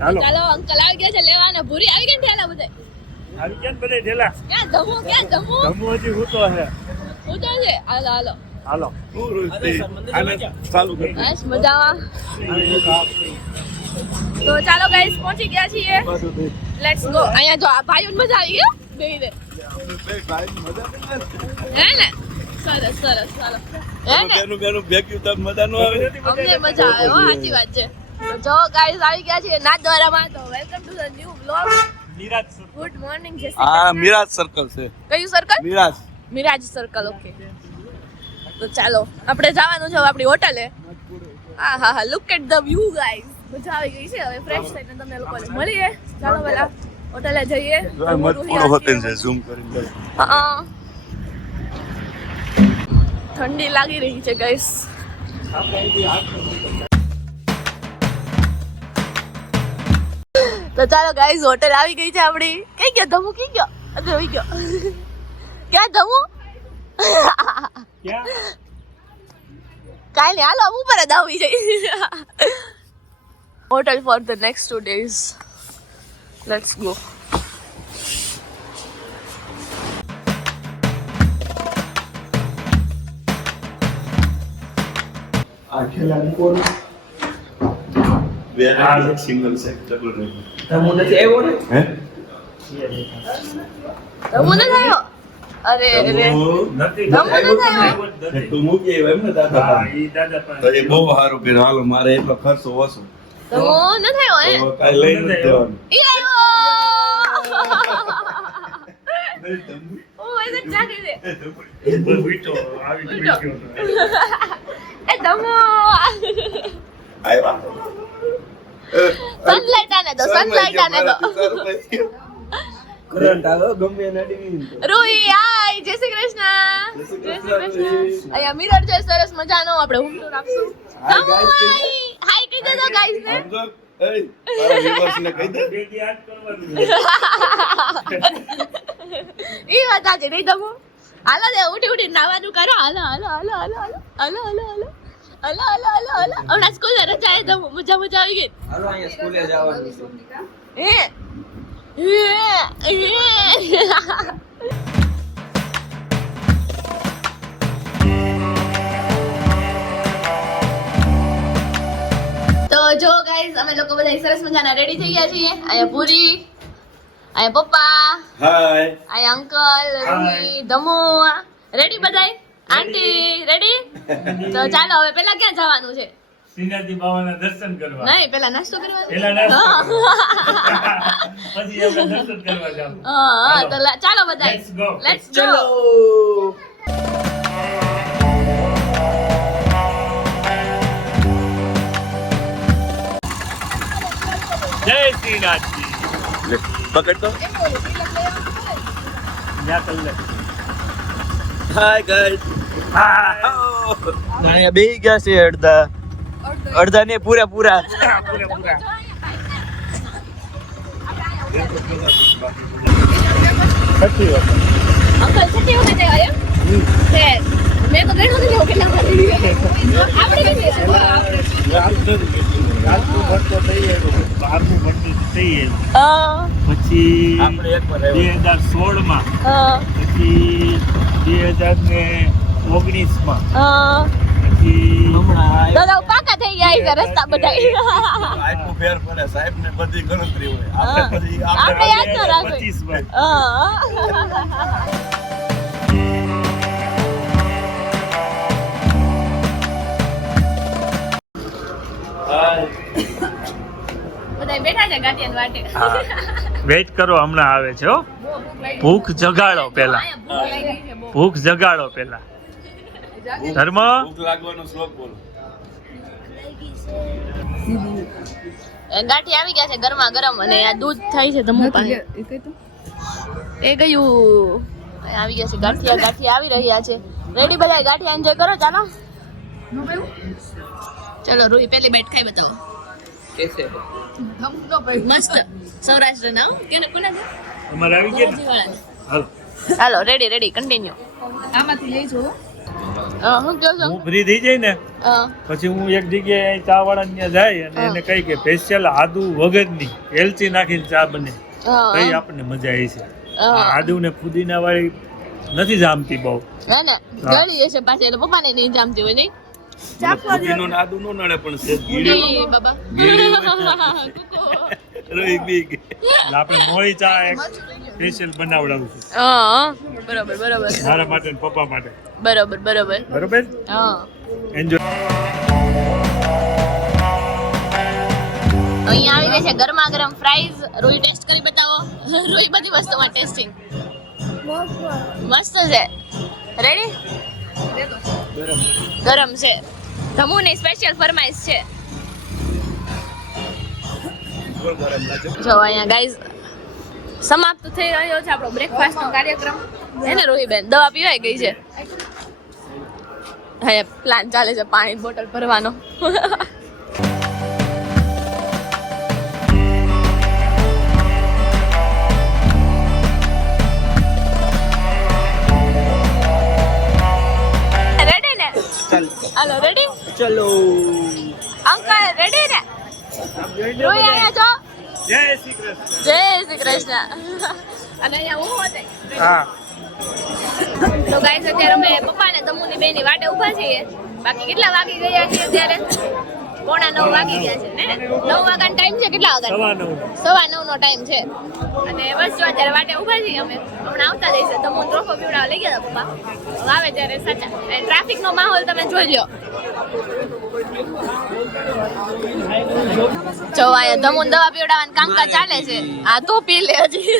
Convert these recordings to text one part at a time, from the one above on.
ચાલો અંકલ આવી ગયા છે લેવા ને ભૂરી આવી ગઈ ઠેલા બધા આવી ગયા ને બધે ઠેલા ક્યાં ધમુ હજી હૂતો છે હાલો હાલો ચાલુ કરી બસ મજામાં તો ચાલો ગાઈસ પહોંચી ગયા છીએ લેટ્સ ગો અહીંયા જો આ ભાઈઓને મજા આવી ગયો બેહીને હે ને સરસ ચાલો હે ને બેનું ભેગ્યું તબ મજા ન આવે અમને મજા આવે હો સાચી વાત છે તો જો ગાઈસ આવી ગયા છીએ નાથદ્વારામાં તો welcome to the new vlog Miraj good morning જય મિરાજ સર્કલ છે કયું સર્કલ મિરાજ સર્કલ ઓકે તો ચાલો આપણે જવાનું છે આપણી હોટલે હા look at the view guys મજા આવી ગઈ છે હવે ફ્રેશ થઈને તમને લોકોને મળીએ ચાલો પેલા હોટલે જઈએ ઝૂમ કરીને ઠંડી લાગી રહી છે ગાઈસ તો ચાલો ગાઈસ હોટલ આવી ગઈ છે આપણી કઈ ગયો ધમુ કઈ ગયો અરે હોઈ ગયો ક્યાં ધમુ કાઈ નહીં હાલો હું પર જ આવી જઈ hotel for the next 2 days let's go આખેલા કોણ વેરા સિંગલ સેક્ટર રહે તમુ નથી આવ્યો ને હે ધમુ ન થયો અરે નથી તું મૂકી આવ્યો એમ ને દાદા હા ઈ દાદા તો એ બહુ સારું કે હાલો મારે એટલો ખર્ચો ઓછો ધમુ ન થયો હે તો કાઈ લઈ નથી દેવાનું ઈ આવ્યો ઓ એ તો જાગે છે બહુ વીટો આવી ગયો એ ધમુ આવ્યા સનલાઇટ આને દો કરંટ આવ્યો ગમે એને અડી રૂહી હાય જય શ્રી કૃષ્ણ અહીંયા મિરર છે સરસ મજાનો આપણે હોમ ટૂર આપશું હાય કહી દેજો ગાઈસ ને એય તારા વ્યુઅર્સ ને કહી દે બે યાદ કરવાનું ઈ વાત આજે નહીં દમો હાલો દે ઉઠી નાવાનું કરો હાલો હમણાં સ્કૂલે રજા એ દમો મજા આવી ગઈ હાલો અહીંયા સ્કૂલે જવાનું છે તો જો ગાઈસ અમે લોકો બધા સરસ મજાના રેડી થઈ ગયા છીએ અહીંયા પૂરી અહીંયા પપ્પા હાય અહીંયા અંકલ રૂહી ધમુ રેડી બધાય આંટી રેડી તો ચાલો હવે પેલા ક્યાં જવાનું છે શ્રીનાથજી બાવાના દર્શન કરવા નહીં પેલા નાસ્તો કરવાનો પેલા નાસ્તો પછી આપણે દર્શન કરવા જાવ હા તો ચાલો બધાય લેટ્સ ગો જય શ્રીનાથજી પકડ તો યા કલ લે હાય ગાઈસ અહીંયા બે ગયા છે અડધા ને પૂરા પૂરા અંકલ છઠ્ઠી વખત આવ્યા છે મેં તો ઘણું નથી કેટલા આપણે કેટલી રાજનું ભરતો થઈ ગયો 12મું ભરતી થઈ ગયું પછી આપણે એક પર 2016 માં પછી 2019 માં પછી હમણાં દાદા પાકા થઈ ગયા છે રસ્તા બધા આટલું ફેર પડે સાહેબ ને બધી ગણતરી હોય આપણે પછી આપણે યાદ ન રાખો 25 માં બધા બેઠા છે ગાંઠિયાની વાટે વેઇટ કરો હમણાં આવે છે હો ભૂખ જગાડો પેલા ભૂખ જગાડો પેલા ધર્મ ભૂખ લાગવાનો શ્લોક બોલો ગાંઠી આવી ગયા છે ગરમા ગરમ અને આ દૂધ થાય છે ધમુ પાસે એ ગયું આવી ગયા છે ગાંઠિયા આવી રહ્યા છે રેડી બધા ગાંઠિયા એન્જોય કરો ચાલો ચલો રૂહી પહેલી બેટ ખાઈ બતાવો કેસે મસ્ત સૌરાષ્ટ્ર ના કેને કોના છે અમારે આવી ગયા ને હાલો હાલો રેડી કન્ટિન્યુ આમાંથી લઈ જો હું કહો છો હું ફ્રી થઈ જાય ને હા પછી હું એક જગ્યાએ ચા વાળા ત્યાં જાય અને એને કહી કે સ્પેશિયલ આદુ વગરની એલચી નાખીને ચા બને કઈ આપણને મજા આવી છે આદુ ને ફુદીના વાળી નથી જામતી બહુ હે ને ગળી હશે પાછી એટલે પપ્પાને નહીં જામતી હોય નહીં ફુદીનો ને આદુ નો નડે પણ છે ગીડી ઈ બાબા રોઈ બી ગઈ. એટલે આપણે મોળી ચા એક સ્પેશિયલ બનાવડાવું છું હા બરોબર બરોબર મારા માટે ને પપ્પા માટે બરોબર બરોબર બરોબર હા એન્જોય અહીંયા આવી ગઈ છે ગરમા ગરમ ફ્રાઈઝ રોઈ ટેસ્ટ કરી બતાવો રોઈ બધી વસ્તુમાં ટેસ્ટિંગ મસ્ત છે રેડી ગરમ છે ધમુની સ્પેશિયલ ફરમાઈશ છે જો અહીંયા ગાઈઝ સમાપ્ત થઈ રહ્યો છે આપણો બ્રેકફાસ્ટ નો કાર્યક્રમ હે ને રોહીબેન દવા પીવાઈ ગઈ છે હા પ્લાન ચાલે છે પાણીની બોટલ ભરવાનો રેડી ને હાલો રેડી ચલો અંકલ રેડી ને રોહી આયા છો જય શ્રી કૃષ્ણ જય શ્રી કૃષ્ણ અને અહીંયા હું હોતે હા તો ગાઈસ અત્યારે અમે પપ્પા ને તમુની બેની વાટે ઊભા છીએ બાકી કેટલા વાગી ગયા છે અત્યારે 9:45 વાગી ગયા છે ને 9 વાગ્યાનો ટાઈમ છે કેટલા વાગ્યાનો 9:15 નો ટાઈમ છે અને બસ જો અત્યારે વાટે ઊભા છીએ અમે હમણાં આવતા જઈશે તમુ ટ્રોફો પીવડાવવા લઈ ગયા હતા પપ્પા હવે આવે ત્યારે સાચા અને ટ્રાફિક નો માહોલ તમે જોઈ લો જો આયા તમુ દવા પીવડાવવાનું કામકાજ ચાલે છે આ તો પી લે હજી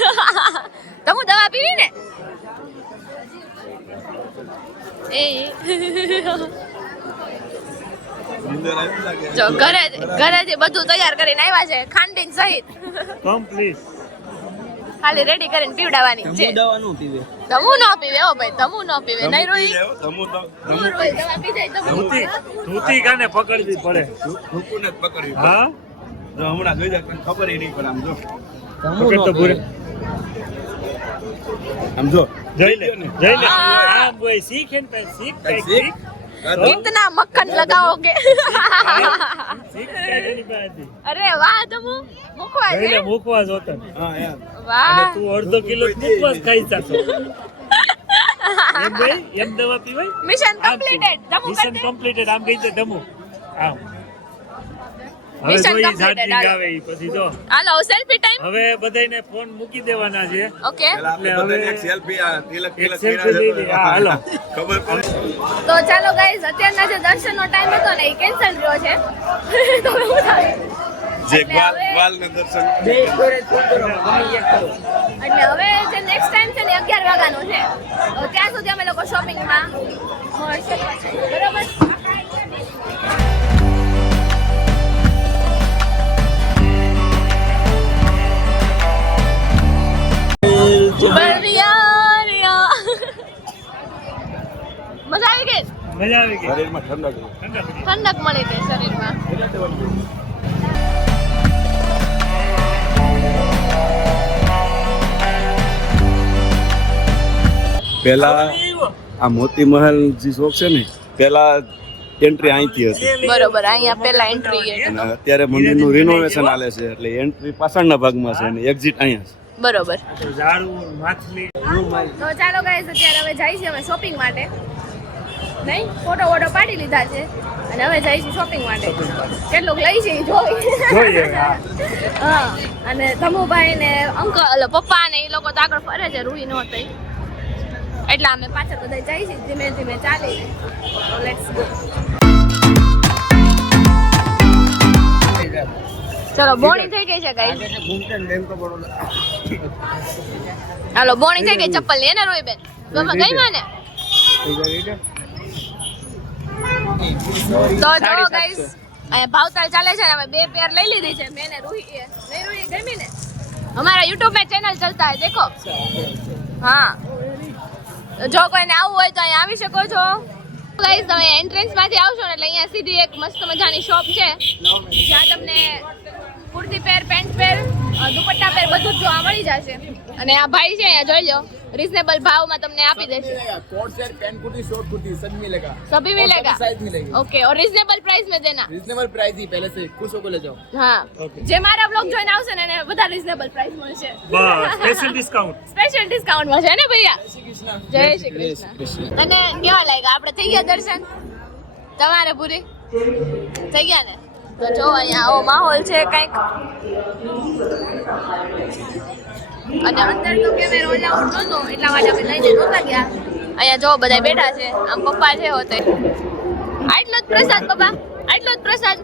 તમુ દવા પીવી ને એ નીંદર આવી લાગે. જો ઘરેથી બધું તૈયાર કરીને આવ્યા છે ખાંડીન સહિત કમ્પ્લીટ ખાલી રેડી કરીને પીવડાવવાની છે તમુ ન પીવે ઓ ભાઈ તમુ ન પીવે નહીં રોઈ ધમુ તો તું રોઈ દવા પી જાય તમુ ધૂતી કાને પકડવી પડે ધૂકુને જ પકડવી પડે. હા જો હમણાં જોઈ જાય તને ખબર ય નહીં પડે આમ જો પકડ તો ભૂરે આમ જો જઈ લે જઈ લે હા. આમ બોય શીખ ને પછી શીખ કઈક શીખ. શીખ કિતના મક્ખન લગાઓગે શીખ કઈક પાસેથી. અરે વાહ તમુ મુખવા જઈ લે છે મૂકવા જોતન હા યાર અને વાહ તું અડધો કિલો જ મૂકવા જ ખાઈ જાતો એમ ભાઈ એમ દવા પીવાય મિશન કમ્પ્લીટેડ તમુ મિશન કરતે કમ્પ્લીટેડ આમ કહી દે દમુ આમ હવે Mission જોઈ completed, ઝાડની હાલો. આવે ઈ પછી જો હાલો સેલ્ફી ટાઈમ હવે બધાયને ફોન મૂકી દેવાના છે ઓકે પેલા આપણે એટલે બધાને હવે એક સેલ્ફી આ તિલક એક તિલક selfie લઈ લઈએ. હા, હાલો. ખબર પડે તો ચાલો ગાઈઝ અત્યારના જે દર્શનનો ટાઈમ હતો ને એ કેન્સલ રહ્યો છે તો એવું થાય જે એટલે ગ્વાલ હવે- ગ્વાલને દર્શન એટલે હવે જે નેક્સ્ટ ટાઈમ છે ને 11 વાગ્યાનો છે તો ત્યાં સુધી અમે લોકો શોપિંગમાં મળશે બરાબર બરિયારિયા. મજા આવી ગઈ મજા આવી ગઈ શરીરમાં ઠંડક રહે. ઠંડા પડી. ઠંડક મળી ગઈ શરીરમાં પહેલા આ મોતી મહેલ જે શોપ છે ને પહેલા એન્ટ્રી અહીંથી હતી બરોબર અહીંયા પહેલા એન્ટ્રી ગેટ અને અત્યારે મંદિરનું રિનોવેશન હાલે છે એટલે એન્ટ્રી પાછળના ભાગમાં છે અને એક્ઝિટ અહીંયા છે બરોબર ઝાડવું માછલી તો ચાલો ગાઈસ અત્યારે હવે જઈએ છીએ અમે શોપિંગ માટે નહીં ફોટો વોટો પાડી લીધા છે અને હવે જઈશું શોપિંગ માટે કેટલુંક લઈ છે ઈ જોઈએ, હા. હા અને ધમુભાઈ ને અંકલ પપ્પા ને એ લોકો તો આગળ ફરે છે રૂહી નો થઈ એટલે અમે પાછળ બધા જઈએ છીએ ધીમે ધીમે ચાલીને લેટ્સ ગો ચલો બોણી થઈ ગઈ છે ગાઈસ હાલો બોણી થઈ ગઈ ચપ્પલ ને રોઈ બેન ગમે ગઈ મને તો જો ગાઈસ અહીંયા ભાવતાલ ચાલે છે ને અમે 2 પેર લઈ લીધી છે મેં ને રૂહી નહીં રૂહી ગમી ને हमारा YouTube में चैनल चलता है देखो हाँ જો કોઈને આવવું હોય તો અહીંયા આવી શકો છો ગાઈસ તમે એન્ટ્રન્સ માંથી આવશો ને એટલે અહીંયા સીધી એક મસ્ત મજાની શોપ છે જ્યાં તમને કુર્તી પેર પેન્ટ પેર દુપટ્ટા પેર બધું જ જોવા મળી જશે અને આ ભાઈ છે અહીંયા જોઈ લો रिजनेबल भाव में तुमने आप ही देशे coat set pant kurti short kurti सब मिलेगा सभी मिलेगा साइज मिलेगी ओके और रिजनेबल प्राइस में देना रीजनेबल प्राइस ही पहले से खुश होकर ले जाओ हाँ Okay. जे मारा ब्लॉग જોઈને આવશે ને એને બધા રીઝનેબલ પ્રાઇસ મળશે બસ સ્પેશિયલ ડિસ્કાઉન્ટ સ્પેશિયલ ડિસ્કાઉન્ટ મળશે ને ભૈયા श्री कृष्णा જય શ્રી કૃષ્ણ અને કેવા લાગ્યા આપણે થઈ ગયા દર્શન તમારે પૂરી થઈ ગયા ને તો જો અહીંયા આવો માહોલ છે કંઈક અને અંદર તો કેમેરો અલાઉડ નહોતો એટલા માટે અમે લઈને નહોતા ગયા અહીંયા જો બધા બેઠા છે આમ પપ્પા છે હોતે આટલો જ પ્રસાદ પપ્પા આટલો જ પ્રસાદ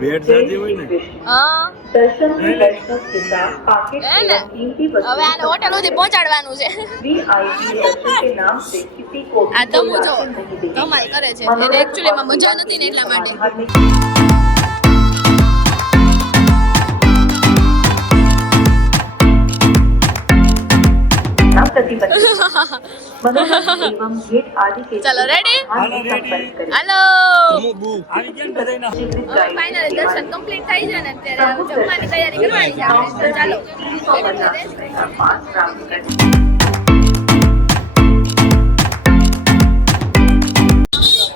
ભેટ જાજી હોય ને હા दर्शन में वैष्णव के साथ पाकिट है ना? एवं कीमती હવે वस्तुओं આને હોટલ સુધી પહોંચાડવાનું છે VIP दर्शन के नाम से किसी को भी આ તમુ कोई જો राशन नहीं देगी। ધમાલ કરે છે એને એકચ્યુઅલી માં મજા નથી ને એટલા માટે धार्मिक नाम प्रतिबंध मनोरंजन एवं भेंट आदि के चलो, ready? आहार में हेलो, ready? संपर्क करें। હાલો આવી ગયા ને બધાયના ફાઇનલી દર્શન કમ્પ્લીટ થઈ છે ને અત્યારે જમવાની તૈયારી કરવાની છે આપણે તો ચાલો पास प्राप्त करें।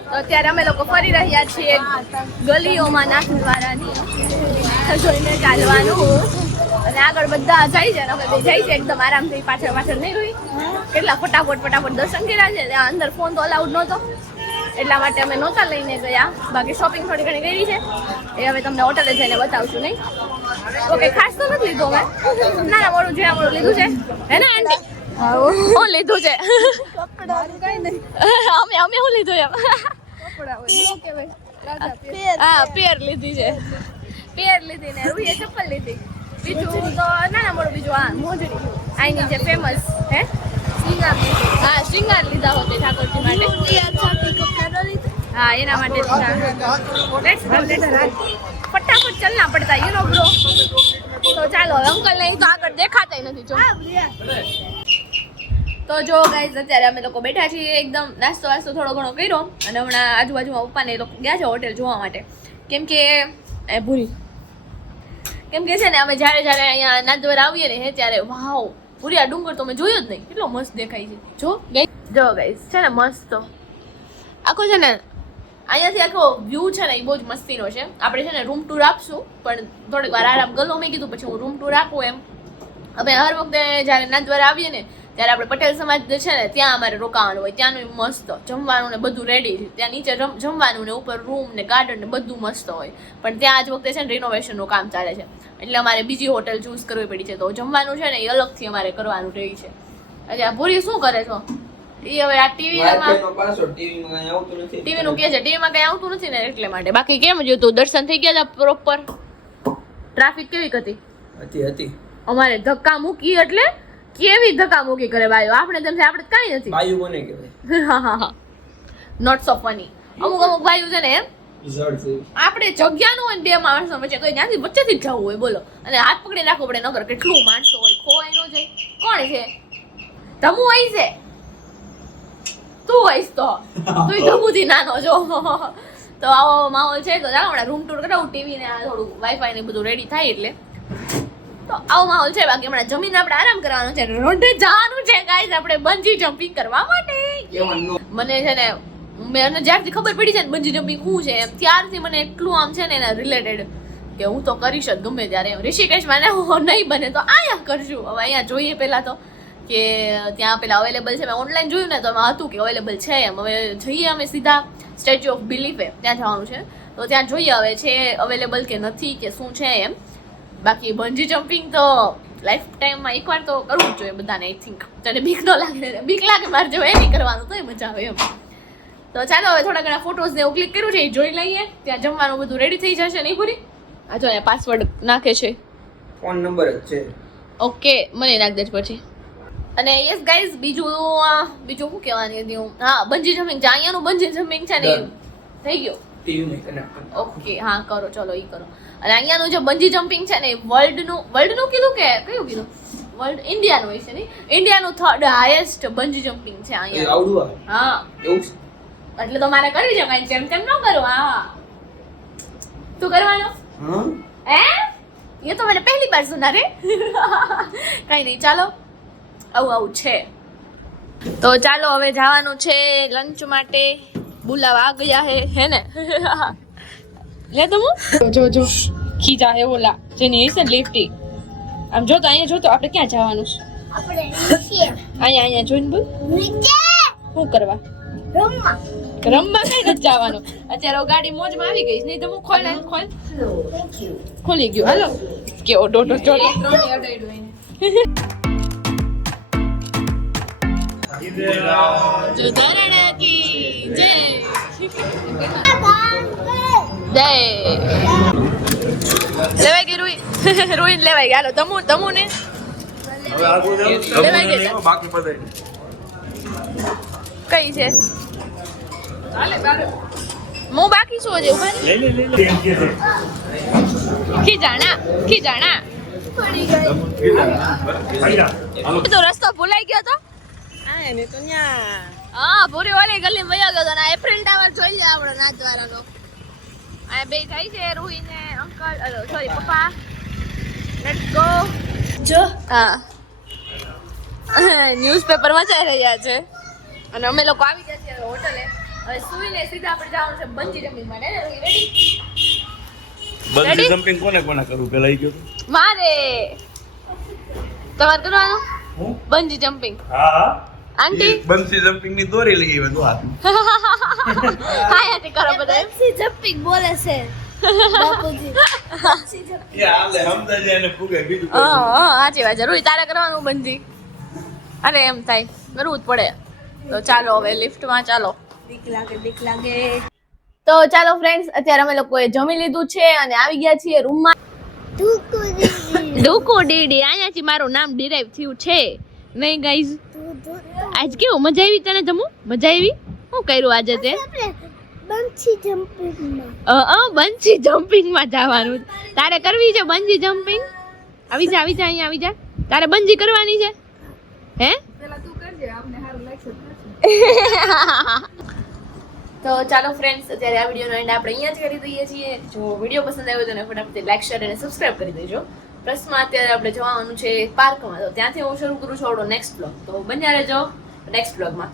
તો અત્યારે અમે લોકો ફરી રહ્યા છીએ ગલીઓમાં નાથદ્વારાની જોઈને ચાલવાનું અને આગળ બધા જાય છે અને અમે બે જાય છે એકદમ આરામથી પાછળ પાછળ નહીં રહી કેટલા ફટાફટ દર્શન કર્યા છે ત્યાં અંદર ફોન તો અલાઉડ નહોતો એટલા માટે અમે નહોતા લઈને ગયા બાકી શોપિંગ થોડી ઘણી કરી છે એ હવે તમને હોટલે જઈને બતાવશું નહીં ઓકે ખાસ તો નથી લીધું અમે ના મોડું જે મોડું લીધું છે હે ને આંટી હું લીધું છે અમે શું લીધું એમ હા પેર લીધી છે પેર લીધી ને રૂહીએ ચપ્પલ લીધી બીજું તો નાના મોડું બીજું હા મોજડી આઈની જે ફેમસ હે હા શ્રીંગાર લીધા હોતે ઠાકોરજી માટે હા એના માટે ફટાફટ ચલના પડતા યુ નો બ્રો તો ચાલો અંકલ નહીં તો આગળ દેખાતા નથી જો તો જો ગાઈઝ અત્યારે અમે લોકો બેઠા છીએ એકદમ નાસ્તો વાસ્તો થોડો ઘણો કર્યો અને હમણાં આજુબાજુમાં પપ્પાને એ લોકો ગયા છે હોટેલ જોવા માટે કેમ કે એ ભૂરી કેમ કે છે ને અમે જ્યારે અહીંયા નાથદ્વાર આવીએ ને ત્યારે વાવ ભૂરી આ ડુંગર તો મેં જોયો જ નહીં કેટલો મસ્ત દેખાય છે જો ગાઈઝ છે ને મસ્ત આખો છે ને અહીંયાથી આખો વ્યૂ છે ને એ બહુ જ મસ્તીનો છે આપણે છે ને રૂમ ટૂર આપશું પણ થોડીક વાર આરામ ગલો મેં કીધું પછી હું રૂમ ટૂર આપું એમ અમે હર વખતે જ્યારે નાથદ્વાર આવીએ ને ત્યારે આપણે પટેલ સમાજ છે ને ત્યાં અમારે રોકાવાનું હોય ત્યાંનું મસ્ત જમવાનું ને બધું રેડી છે ત્યાં નીચે જમવાનું ને ઉપર રૂમ ને ગાર્ડન ને બધું મસ્ત હોય પણ ત્યાં આજ વખતે છે ને રિનોવેશનનું કામ ચાલે છે એટલે અમારે બીજી હોટલ ચૂઝ કરવી પડી છે તો જમવાનું છે ને એ અલગથી અમારે કરવાનું રહી છે અચ્છા ભૂરી શું કરે છો એ હવે આ ટીવીમાં ટીવીનું કે છે ટીવીમાં કઈ આવતું નથી ને એટલે માટે બાકી કેમ જો તું દર્શન થઈ ગયા હતા પ્રોપર ટ્રાફિક કેવી હતી હતી અમારે ધક્કા મૂકી એટલે કેવી ધક્કા મૂકી કરે બાયો આપણે તેમ છે આપણે કાંઈ નથી બાયુ કોને કહેવાય નોટ સો ફની અમુક બાયું છે ને એમ આપણે જગ્યાનું હોય ને બે માણસો વચ્ચે કોઈ ત્યાંથી વચ્ચેથી જ જવું હોય બોલો અને હાથ પકડી રાખવો પડે નગર કેટલું માણસો હોય ખોવાય ન જાય કોણ છે ધમુ હોય છે તું હોઈશ તો તું ધમુથી નાનો જો તો આવો માહોલ છે તો ચાલો હમણાં રૂમ ટૂર કરાવું ટીવી ને આ થોડું વાઈફાઈ ને બધું રેડી થાય એટલે તો આવો માહોલ છે બાકી હમણાં જમીન આપણે આરામ કરવાનો છે રોડે જવાનું છે ગાઈઝ આપણે બંજી જમ્પિંગ કરવા માટે મને છે ને મને જ્યારથી ખબર પડી છે ને બંજી જમ્પિંગ શું છે એમ ત્યારથી મને એટલું આમ છે ને એના રિલેટેડ કે હું તો કરીશ જ ગમે ત્યારે એમ ઋષિકેશમાં ને નહીં બને તો અહીંયા કરશું હવે અહીંયા જોઈએ પહેલાં તો કે ત્યાં પેલા અવેલેબલ છે મેં ઓનલાઈન જોયું ને તો એમાં હતું કે અવેલેબલ છે એમ હવે જઈએ અમે સીધા સ્ટેચ્યુ ઓફ બિલીફે ત્યાં જવાનું છે તો ત્યાં જોઈએ હવે છે અવેલેબલ કે નથી કે શું છે એમ બાકી બંજી જમ્પિંગ તો લાઈફ ટાઈમમાં એકવાર તો કરવું જ જોઈએ બધાને આઈ થિંક તને બીક ન લાગે બીક લાગે મારે જો એ નહીં કરવાનું તોય મજા આવે એમ તો ચાલો હવે થોડા ઘણા ફોટોઝ ને એવું ક્લિક કર્યું છે એ જોઈ લઈએ ત્યાં જમવાનું બધું રેડી થઈ જશે નહીં પૂરી આ જો અહીંયા પાસવર્ડ નાખે છે ફોન નંબર જ છે ઓકે મને નાખ દેજ પછી અને યસ ગાઈઝ બીજું શું કહેવાની હતી હું હા બંજી જમ્પિંગ છે અહીંયાનું બંજી જમ્પિંગ છે ને એ થઈ ગયો ટીવી માં કનેક્ટ ઓકે હા કરો ચલો એ કરો અને અહીંયાનું જે બંજી જમ્પિંગ છે ને વર્લ્ડનું કીધું કે કયું કીધું વર્લ્ડ ઇન્ડિયાનું હોય છે નહીં ઇન્ડિયાનું થર્ડ હાઈએસ્ટ બંજી જમ્પિંગ છે અહીંયા આવડું હા એવું છે એટલે તો મારે કરી છે કાંઈ જેમ તેમ ન કરું હા તું કરવાનો હા એ તો मैंने पहली बार सुना रे कहीं नहीं ચાલો આવું છે તો ચાલો હવે જવાનું છે લંચ માટે. બોલાવા આ ગયા હે ને લે તો જો જો ખીજા હે ઓલા જેની હશે ને લિફ્ટી. આમ જો તો અહીંયા જો તો આપણે ક્યાં જવાનું છે? અહીંયા જોઈને બોલ. શું કરવા? રમવા કઈ નથી જવાનું. અત્યારે ગાડી મોજમાં આવી ગઈ છે. નહીં તો હું ખોલ ખોલી ગયું. હાલો કેવો ડોટો ચોટો. જુદારણા કી જય જય. લેવાઈ ગઈ રૂઈ. રૂઈ લેવાઈ ગઈ. હાલો તમુ ને લેવાઈ ગઈ. બાકી બધા કઈ છે? હું બાકી શું છે? ઉભા લઈ લે એમ કે છે ખીજાણા ભાઈલા તો રસ્તો ભૂલાઈ ગયો તો. હા પૂરી ઓલી ગલી વયો ગયો તો. એપ્રિલ ટાવર જોઈ લે આપણો નાથવાળાનો. આ બે થાય છે રૂહી ને અંકલ સોરી પપ્પા. Let's go. જો હા ન્યૂઝપેપર વાંચાઈ રહ્યા છે અને અમે લોકો આવી ગયા છીએ હોટલે. હવે સુઈને સીધા આપણે જવાનું છે બંજી જમ્પિંગ માટે. રેડી? બંજી જમ્પિંગ કોને કરવું પેલા ઈ ગયો મારે તમારે કરવાનું હું બંજી જમ્પિંગ. હા આંટી બંજી જમ્પિંગ ની દોરી લઈ આવી બધું હાથ હા યાર કરો બધા. જમ્પિંગ બોલે છે બાપુજી એ આલે હમદા એને ફૂગે બીજું હા સાચી વાત છે. રૂહી તારે કરવાનું બંજી. અરે એમ થાય કરવું જ પડે. તો ચાલો હવે લિફ્ટમાં ચાલો. બીક લાગે તો ચાલો ફ્રેન્ડ્સ અત્યારે અમે લોકોએ જમી લીધું છે અને આવી ગયા છીએ રૂમમાં. ડુકુ ડીડી અહીંયાથી મારું નામ ડિરાઈવ થયું છે નહીં ગાઈઝ? આજ કેવું મજા આવી તને? જમું મજા આવી? શું કર્યું આજે તે? બંચી જમ્પિંગમાં બંજી જમ્પિંગમાં જવાનું. તારે કરવી છે બંજી જમ્પિંગ? આવી જા અહીંયા આવી જા. તારે બંજી કરવાની છે હે? તો ચાલો ફ્રેન્ડ્સ અત્યારે આ વિડીયોનો એન્ડ આપણે અહીંયા જ કરી દઈએ છીએ. જો વિડીયો પસંદ આવ્યો તો ફટાફટ લાઈક શેર અને સબસ્ક્રાઇબ કરી દેજો. પ્લસમાં અત્યારે આપણે જવાનું છે પાર્કમાં. તો ત્યાંથી હું શરૂ કરું છું આપણો નેક્સ્ટ બ્લોગ. તો બન્યા રહેજો નેક્સ્ટ બ્લોગમાં.